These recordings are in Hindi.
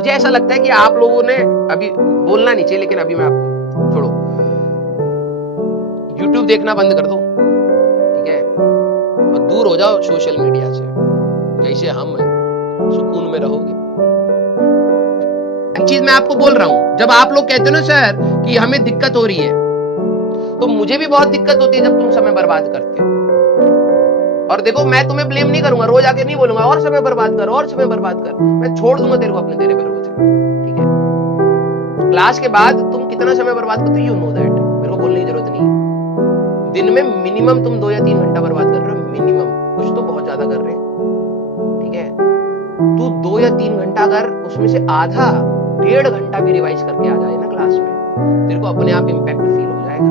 मुझे ऐसा लगता है कि आप लोगों ने अभी बोलना नहीं चाहिए, लेकिन अभी मैं आपको छोड़ो, YouTube देखना बंद कर दो, ठीक है, और दूर हो जाओ सोशल मीडिया से, जैसे हम सुकून में रहोगे। एक चीज मैं आपको बोल रहा हूं, जब आप लोग कहते हो ना सर कि हमें दिक्कत हो रही है, तो मुझे भी बहुत दिक्कत होती है जब तुम समय बर्बाद करते हो। और देखो, मैं तुम्हें ब्लेम नहीं करूंगा, रोज आके नहीं बोलूंगा और समय बर्बाद कर, और समय बर्बाद कर, मैं छोड़ दूंगा तेरे को अपने तेरे पर रोज, ठीक है। क्लास के बाद तुम कितना समय बर्बाद करते हो, यू नो दैट, मेरे को बोलने की जरूरत नहीं है। दिन में मिनिमम तुम 2 या 3 घंटा बर्बाद कर रहे हो, मिनिमम, कुछ तो बहुत ज्यादा कर रहे हैं, ठीक है। तू 2 या 3 घंटा अगर उसमें से आधा 1.5 घंटा भी रिवाइज करके आ जाए ना क्लास में, तेरे को अपने आप इम्पैक्ट फील हो जाएगा।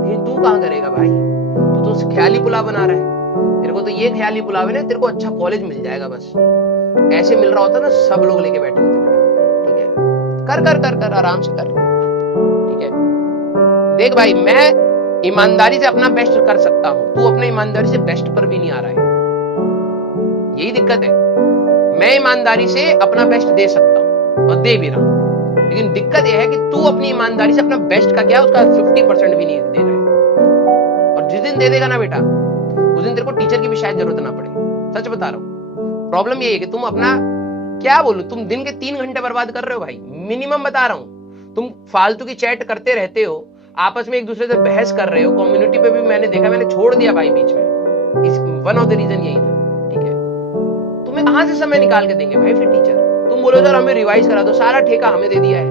लेकिन तू कहां करेगा भाई, तू तो ख्याली पुलाव बना रहा है। तेरे को तो ये ख्याली पुलाव है ना, तेरे को अच्छा कॉलेज मिल जाएगा बस, ऐसे मिल रहा होता ना, सब लोग लेके बैठे होते बेटा, ठीक है। कर कर कर कर आराम से कर, ठीक है। देख भाई, मैं ईमानदारी से अपना बेस्ट कर सकता हूं, तू अपने ईमानदारी से बेस्ट पर भी नहीं आ रहा है, यही दिक्कत है। मैं ईमानदारी से अपना बेस्ट दे सकता हूं और दे भी रहा हूं, लेकिन दिक्कत यह है कि तू अपनी ईमानदारी से अपना बेस्ट का क्या, उसका 50% भी नहीं दे रहा है। और जिस दिन दे देगा ना बेटा, उस दिन तेरे को टीचर की भी शायद जरूरत ना पड़े, सच बता रहा हूं। प्रॉब्लम यही है कि तुम अपना, क्या बोलूं, तुम दिन के 3 घंटे बर्बाद कर रहे हो भाई, मिनिमम बता रहा हूं। तुम फालतू की चैट करते रहते हो, आपस में एक दूसरे से बहस कर रहे हो, कम्युनिटी पे भी मैंने देखा, मैंने छोड़ दिया भाई बीच में, इस वन ऑफ द रीजन यही था, ठीक है। तुम्हें कहां से समय निकाल के देंगे भाई फिर टीचर, तुम बोलो सर हमें रिवाइज करा दो, सारा ठेका हमें दे दिया है,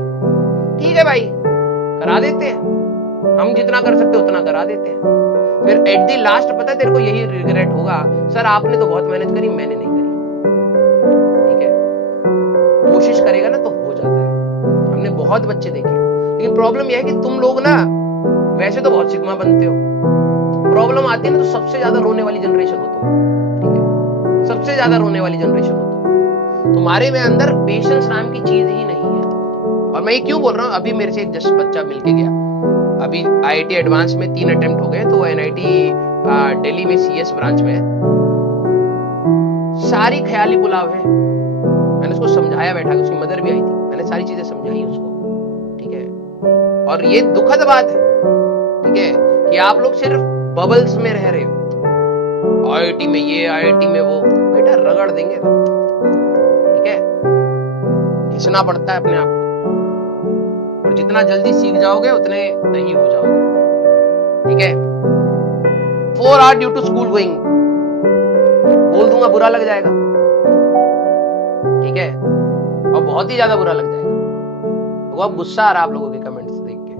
ठीक है भाई, करा देते हैं, हम जितना कर सकते उतना करा देते हैं। फिर एट द लास्ट पता है तेरे को यही रिग्रेट होगा, सर आपने तो बहुत मेहनत करी, मैंने नहीं करी, ठीक है। कोशिश करेगा ना तो हो जाता है, हमने बहुत बच्चे देखे। लेकिन प्रॉब्लम यह है कि तुम लोग ना वैसे तो बहुत सिग्मा बनते हो, प्रॉब्लम आती है ना तो सबसे ज्यादा रोने वाली जनरेशन हो तुम, ठीक है, सबसे ज्यादा रोने वाली जनरेशन हो तुम, तुम्हारे में अंदर पेशेंस नाम की चीज ही नहीं है। और मैं ये क्यों बोल रहा हूँ, अभी मेरे से एक जस्ट बच्चा मिलके गया, अभी आईआईटी एडवांस में 3 अटेम्प्ट हो गए, तो एनआईटी दिल्ली में सीएस ब्रांच में है, सारी ख्याली पुलाव है। मैंने उसको समझाया, बैठा के, उसकी मदर भी आई थी, मैंने सारी चीजें समझाई उसको, ठीक है। और ये दुखद बात है, ठीक है, कि आप लोग सिर्फ बबल्स में रह रहे हो, आईआईटी में ये, आईआईटी में वो, बेटा रगड़ देंगे तब, ठीक है। घिसना पड़ता है अपने आप को, और जितना जल्दी सीख जाओगे उतने नहीं हो जाओगे, ठीक है। 4 hour due to school going, बोल दूंगा बुरा लग जाएगा, ठीक है, और बहुत ही ज्यादा बुरा लग जाएगा। वो अब गुस्सा आ रहा है आप लोगों के कमेंट्स देख के।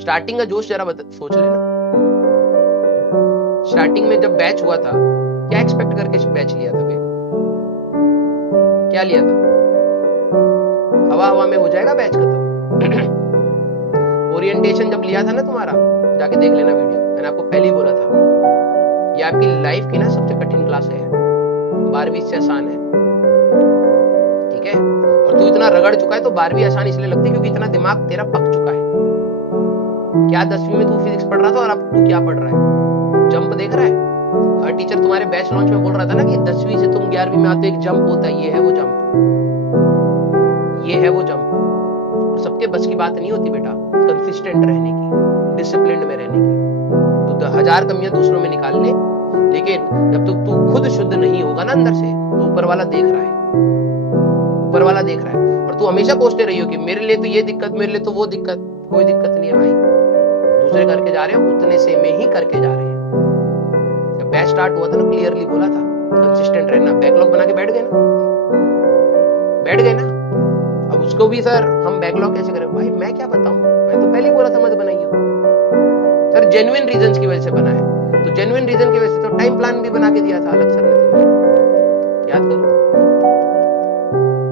स्टार्टिंग का जोश जरा सोच लेना, स्टार्टिंग में जब बैच हुआ था, क्या एक्सपेक्ट करके बैच लिया था बे? क्या लिया था? हवा हवा में हो जाएगा बैच खत्म। ओरिएंटेशन जब लिया था ना तुम्हारा, जाके देख लेना वीडियो, मैंने आपको पहले ही बोला था, ये आपकी लाइफ की ना सबसे कठिन क्लास है, 12वीं से आसान है, ठीक है। और तू इतना रगड़ चुका है तो 12वीं आसान इसलिए लगती है क्योंकि इतना दिमाग तेरा पक चुका है। क्या 10वीं में तू फिजिक्स पढ़ रहा था और अब तू क्या पढ़ रहा है? जंप देख रहा है? हर टीचर तुम्हारे बैच लॉन्च में बोल रहा था ना कि 10वीं से तुम 11वीं में आते एक जंप होता है, ये है वो जंप, ये है वो जंप। और सबके बस की बात नहीं होती बेटा, कंसिस्टेंट रहने की, डिसिप्लिन में रहने की। तो 1000 कमियां दूसरों में निकाल ले, लेकिन जब तक तू खुद शुद्ध नहीं होगा ना अंदर से, तो ऊपर वाला देख रहा है, ऊपर वाला देख रहा है। और तू हमेशा कोसते रही हो कि मेरे लिए तो ये दिक्कत, मेरे लिए तो वो दिक्कत, कोई दिक्कत नहीं है भाई, दूसरे करके जा रहे हो, उतने से में ही करके जा रहे हैं। जब बैच स्टार्ट हुआ था ना, क्लियरली बोला था कंसिस्टेंट रहना, बैकलॉग बना के बैठ गए ना, बैठ गए ना। अब उसको भी सर हम बैकलॉग कैसे करें भाई, मैं क्या बताऊं, मैं तो पहले ही बोला था मत बनाइए सर, जेन्युइन रीजंस की वजह से बना है, तो जेन्युइन रीजन की वजह से तो टाइम प्लान भी बना के दिया था अलग सर ने, तुम्हें याद करो,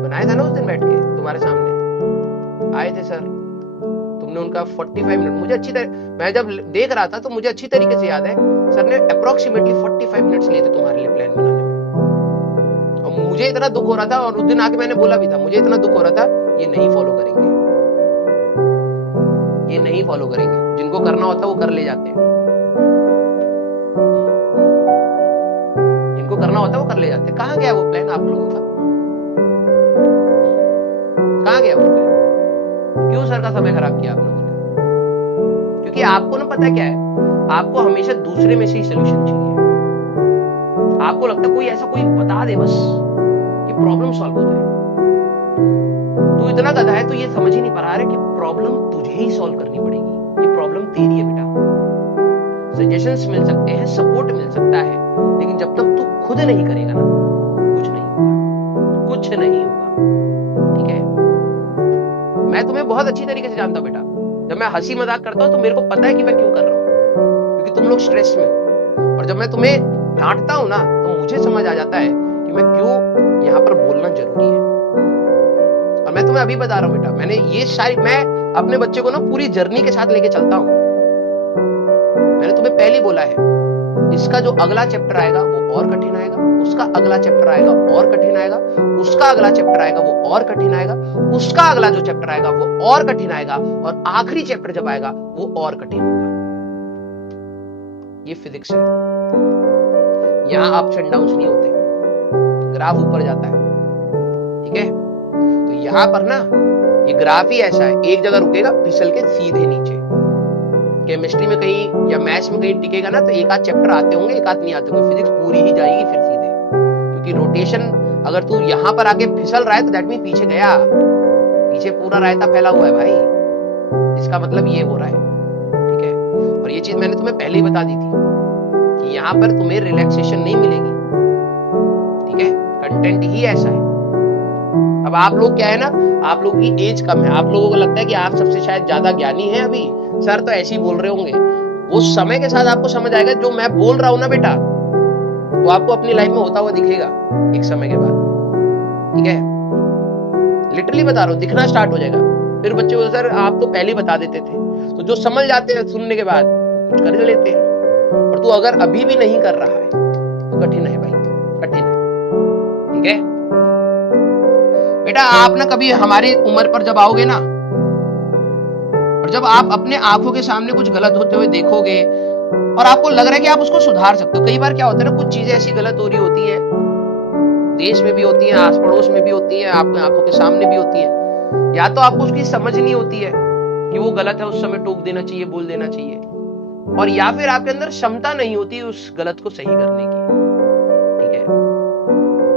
बनाया था ना उस दिन बैठ के तुम्हारे सामने आए थे सर, तुमने उनका 45 मिनट, मुझे अच्छी तरह, मैं जब देख रहा था तो मुझे अच्छी तरीके से याद है, सर ने अप्रोक्सीमेटली 45 मिनट्स लिए थे तुम्हारे लिए प्लान बनाने में। और मुझे इतना दुख हो रहा था, और उस दिन आके मैंने बोला भी था, मुझे इतना दुख हो रहा था, ये नहीं फॉलो करेंगे, ये नहीं फॉलो करेंगे, जिनको करना होता है वो कर ले जाते हैं, जिनको करना होता है वो कर ले जाते हैं। कहां गया वो प्लान आप लोगों का? गया उस पे? क्यों सर का समय खराब किया आप लोगों ने? क्योंकि आपको ना पता क्या है, आपको हमेशा दूसरे में से ही सोल्यूशन चाहिए। आपको लगता है कोई ऐसा कोई बता दे बस कि प्रॉब्लम सॉल्व हो जाए। तू इतना गधा है तो ये समझ ही नहीं पा रहा है कि प्रॉब्लम तुझे ही सॉल्व करनी पड़ेगी। ये प्रॉब्लम तेरी है बेटा। सजेशंस मिल सकते हैं, सपोर्ट मिल सकता है, लेकिन जब तक तू खुद नहीं करेगा ना, कुछ नहीं होगा, कुछ नहीं होगा। ठीक है, मैं तुम्हें बहुत अच्छी तरीके से जानता हूं बेटा। जब मैं हंसी मजाक करता हूं तो मेरे को पता है कि मैं क्यों कर रहा हूं, क्योंकि तुम लोग स्ट्रेस में हो। और जब मैं तुम्हें डांटता हूं ना, तो मुझे समझ आ जाता है कि मैं क्यों यहां पर बोलना जरूरी है। और मैं तुम्हें अभी बता रहा हूं बेटा, मैं अपने बच्चे को ना पूरी जर्नी के साथ लेके चलता हूं। मैंने तुम्हें पहले ही बोला है, इसका जो अगला चैप्टर आएगा वो और कठिन आएगा, उसका अगला चैप्टर आएगा और कठिन आएगा, उसका अगला चैप्टर आएगा वो और कठिन आएगा, उसका अगला जो चैप्टर आएगा वो और कठिन आएगा, और आखिरी चैप्टर जब आएगा वो और कठिन होगा। ये फिजिक्स है। यहां अप्स एंड डाउन्स नहीं होते, ग्राफ ऊपर जाता है। ठीक है, तो यहां पर ना ये ग्राफ ही ऐसा है, एक जगह रुकेगा फिसल के सीधे नीचे। केमिस्ट्री में कहीं या मैथ्स में कहीं टिकेगा ना तो एक आध चैप्टर आते होंगे, एक आध नहीं आते होंगे, फिजिक्स पूरी ही जाएगी फिर सीधे। क्योंकि रोटेशन, अगर तू यहां पर आके फिसल रहा है तो दैट मीन पीछे गया, पीछे पूरा रायता फैला हुआ है भाई, इसका मतलब ये हो रहा है। ठीक है, और ये चीज मैंने तुम्हें पहले ही बता दी थी कि यहां पर तुम्हें रिलैक्सेशन नहीं मिलेगी। ठीक है, कंटेंट ही ऐसा है। अब आप लोग क्या है ना, आप लोगों की एज कम है, आप लोगों को लगता है कि आप सबसे शायद ज्यादा ज्ञानी हैं अभी, सर तो ऐसे ही बोल रहे होंगे। वो समय के साथ आपको समझ आएगा, जो मैं बोल रहा हूं ना बेटा, वो आपको अपनी लाइफ में होता हुआ दिखेगा एक समय के बाद। ठीक है, लिटरली बता रहा हूं, दिखना स्टार्ट हो जाएगा। फिर बच्चे को सर आप तो पहले ही बता देते थे, तो जो समझ जाते हैं सुनने के बाद कुछ कर लेते हैं। और तू अगर अभी भी नहीं कर रहा है तो कठिन है भाई, कठिन है। ठीक है बेटा, आप ना कभी हमारी उम्र पर जब आओगे ना, और जब आप अपने आंखों के सामने कुछ गलत होते हुए देखोगे और आपको लग रहा है कि आप उसको सुधार सकते हो। कई बार क्या होता है ना, कुछ चीजें ऐसी गलत हो रही होती है, देश में भी होती है, आस पड़ोस में भी होती है, आपकी आंखों के सामने भी होती है। या तो आपको उसकी समझ नहीं होती है कि वो गलत है, उस समय टोक देना चाहिए, बोल देना चाहिए, और या फिर आपके अंदर क्षमता नहीं होती उस गलत को सही करने की। ठीक है,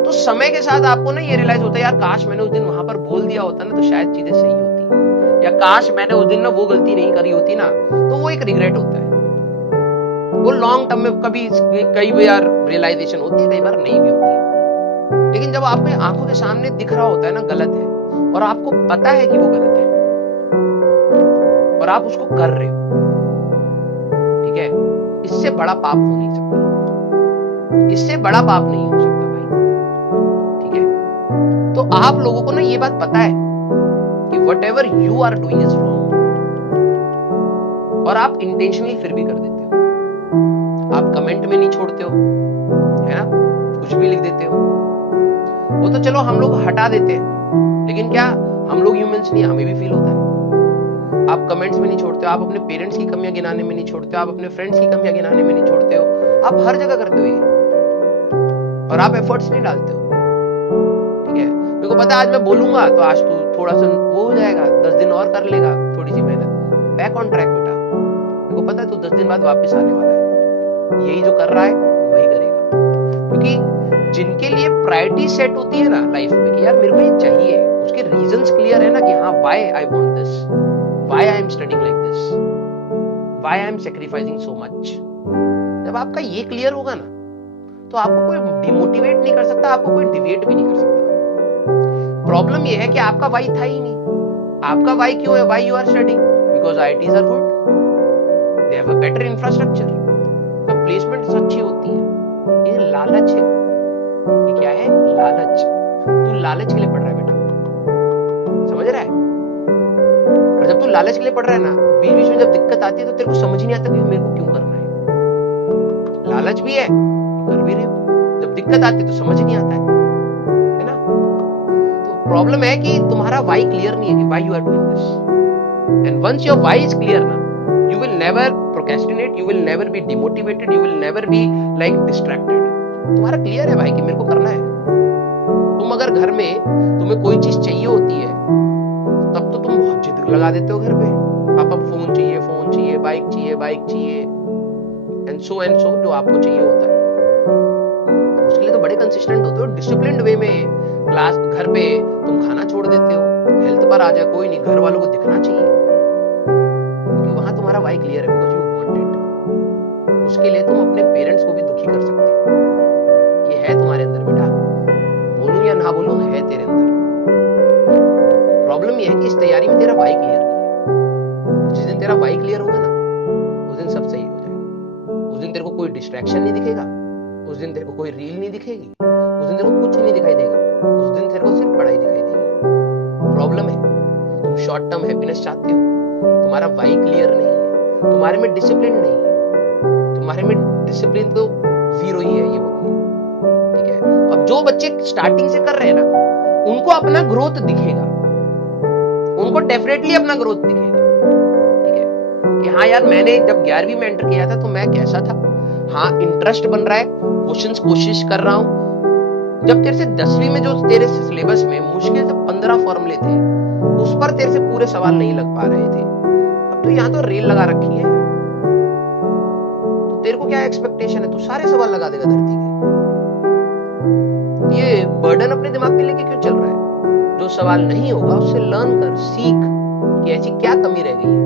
तो समय के साथ आपको ना ये रियलाइज होता है, यार काश मैंने उस दिन वहां पर बोल दिया होता ना तो शायद चीजें सही होती, या काश मैंने उस दिन ना वो गलती नहीं करी होती ना, तो वो एक रिग्रेट होता है। वो लॉन्ग टर्म में कभी कई बार रियलाइजेशन होती है, कई बार नहीं भी होती है। लेकिन जब आपके आंखों के सामने दिख रहा होता है ना गलत है, और आपको पता है कि वो गलत है और आप उसको कर रहे हो, ठीक है, इससे बड़ा पाप हो नहीं सकता, इससे बड़ा पाप नहीं हो सकता भाई। ठीक है, तो आप लोगों को ना ये बात पता है कि whatever you are doing is wrong, और आप इंटेंशनली फिर भी कर देते हो। आप कमेंट में नहीं छोड़ते हो, है ना, कुछ भी लिख देते हो। वो तो चलो हम लोग हटा देते हैं, लेकिन क्या हम लोग ह्यूमंस नहीं, हमें भी फील होता है। आप कमेंट्स में नहीं छोड़ते हो, आप अपने पेरेंट्स की कमियां गिनाने में नहीं छोड़ते हो, आप अपने फ्रेंड्स की कमियां गिनाने में नहीं छोड़ते हो, आप हर जगह करते हो ये, और आप एफर्ट्स नहीं डालते हो। ठीक है, मेरे को पता है आज मैं बोलूंगा तो आज तू थोड़ा सा वो हो जाएगा, 10 दिन और कर लेगा थोड़ी सी मेहनत, बैक ऑन ट्रैक बेटा। मेरे को पता है तू 10 दिन बाद वापस आने वाला है, यही जो कर रहा है वही करेगा। क्योंकि जिनके लिए प्रायोरिटी सेट होती है ना लाइफ में कि यार मेरे को ये चाहिए, उसके रीजंस क्लियर है ना कि हाँ why I want this, why I am studying like this, why I am sacrificing so much. जब आपका ये क्लियर होगा ना तो आपको कोई डिमोटिवेट नहीं कर सकता, आपको कोई डिविएट भी नहीं कर सकता। प्रॉब्लम ये है कि आपका वाई था ही नहीं। आपका वाई क्यों है? Why you are studying? Because IITs are good, they have a better infrastructure, तो प्लेसमेंट अच्छी होती है। ये लालच है, ये क्या है? लालच। तू लालच के लिए पढ़ रहा है बेटा, समझ रहा है? और जब तू लालच के लिए पढ़ रहा है ना, बीच बीच में जब दिक्कत आती है तो तेरे को समझ नहीं आता कि मेरे को क्यों करना है। लालच भी है, कर भी रहे हो, जब दिक्कत आती है तो समझ नहीं आता है ना। तो प्रॉब्लम है कि तुम्हारा वाई क्लियर नहीं है कि why you are doing this, and once your why is clear ना, you will never procrastinate, you will never be demotivated, you will never be like distracted। तुम्हारा क्लियर है भाई कि मेरे को करना है। तुम अगर घर में तुम्हें कोई चीज चाहिए होती है लगा देते हो घर पे, पापा फोन चाहिए, बाइक चाहिए एंड सो जो आपको चाहिए होता है। उसके लिए तो बड़े कंसिस्टेंट होते हो, डिसिप्लिन्ड वे में। क्लास घर पे तुम खाना छोड़ देते हो, हेल्थ पर आ जाए कोई नहीं, घर वालों को दिखना चाहिए, क्योंकि वहां तुम्हारा वाई क्लियर है, बिकॉज यू वांट इट। उसके लिए तुम अपने पेरेंट्स को भी दुखी कर सकते हो। ये है तुम्हारे अंदर बेटा, बोलूं या ना बोलूं, है तेरे अंदर। प्रॉब्लम ये है कि इस तैयारी में तेरा वाई क्लियर नहीं है। जिस दिन तेरा वाई क्लियर होगा ना, उस दिन सब सही हो जाएगा। उस दिन तेरे को कोई डिस्ट्रैक्शन नहीं दिखेगा, उस दिन तेरे को कोई रील नहीं दिखेगी, उस दिन तेरे को कुछ नहीं दिखाई देगा, उस दिन तेरे को सिर्फ पढ़ाई दिखाई देगी। प्रॉब्लम है तुम शॉर्ट टर्म हैप्पीनेस चाहते हो, तुम्हारा वाई क्लियर नहीं है, तुम्हारे में डिसिप्लिन नहीं है, तुम्हारे में डिसिप्लिन तो जीरो ही है, ये बोलिए, ठीक है। अब जो बच्चे स्टार्टिंग से कर रहे हैं ना, उनको अपना ग्रोथ दिखेगा, उनको डेफिनेटली अपना ग्रोथ दिखेगा, ठीक है, कि हाँ यार मैंने जब 11वीं में एंटर किया था तो मैं कैसा था, हाँ इंटरेस्ट बन रहा है, क्वेश्चंस कोशिश कर रहा हूं। जब तेरे से 10वीं में जो तेरे सिलेबस में मुश्किल से 15 फॉर्मूले थे, उस पर तेरे से पूरे सवाल नहीं लग पा रहे थे, अब तो यहां तो रेल लगा रखी है, तो तेरे को क्या एक्सपेक्टेशन है, तू सारे सवाल लगा देगा धरती के। ये बर्डन अपने दिमाग में लेके क्यों चल रहा है? जो सवाल नहीं होगा उससे लर्न कर, सीख कि ऐसी क्या कमी रह गई है।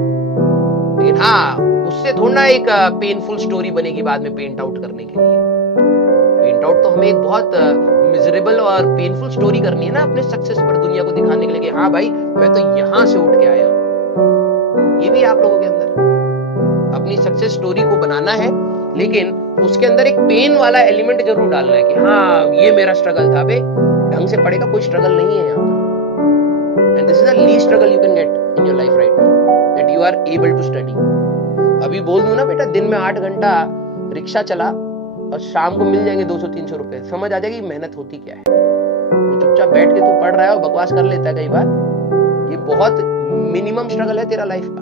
लेकिन हाँ, उससे थोड़ा एक पेनफुल स्टोरी बनेगी बाद में पेंट आउट करने के लिए। पेंट आउट तो हमें एक बहुत मिजरेबल और पेनफुल स्टोरी करनी है ना, अपने सक्सेस पर दुनिया को दिखाने के लिए कि हाँ भाई मैं तो यहां से उठ के आया हूं। ये भी आप लोगों के अंदर अपनी सक्सेस स्टोरी को बनाना है, लेकिन उसके अंदर एक पेन वाला एलिमेंट जरूर डालना है कि हाँ ये मेरा स्ट्रगल था। बे ढंग से पढ़ेगा कोई स्ट्रगल नहीं है यहाँ पर, and this is the least struggle you can get in your life right now, that you are able to study. अभी बोल दूं ना बेटा, दिन में 8 घंटा रिक्शा चला और शाम को मिल जाएंगे 200-300 रुपए, समझ आ जाएगी मेहनत होती क्या है। तो चुपचाप बैठ के तू पढ़ रहा है और बकवास कर लेता है कई बार, ये बहुत मिनिमम स्ट्रगल है तेरा लाइफ का।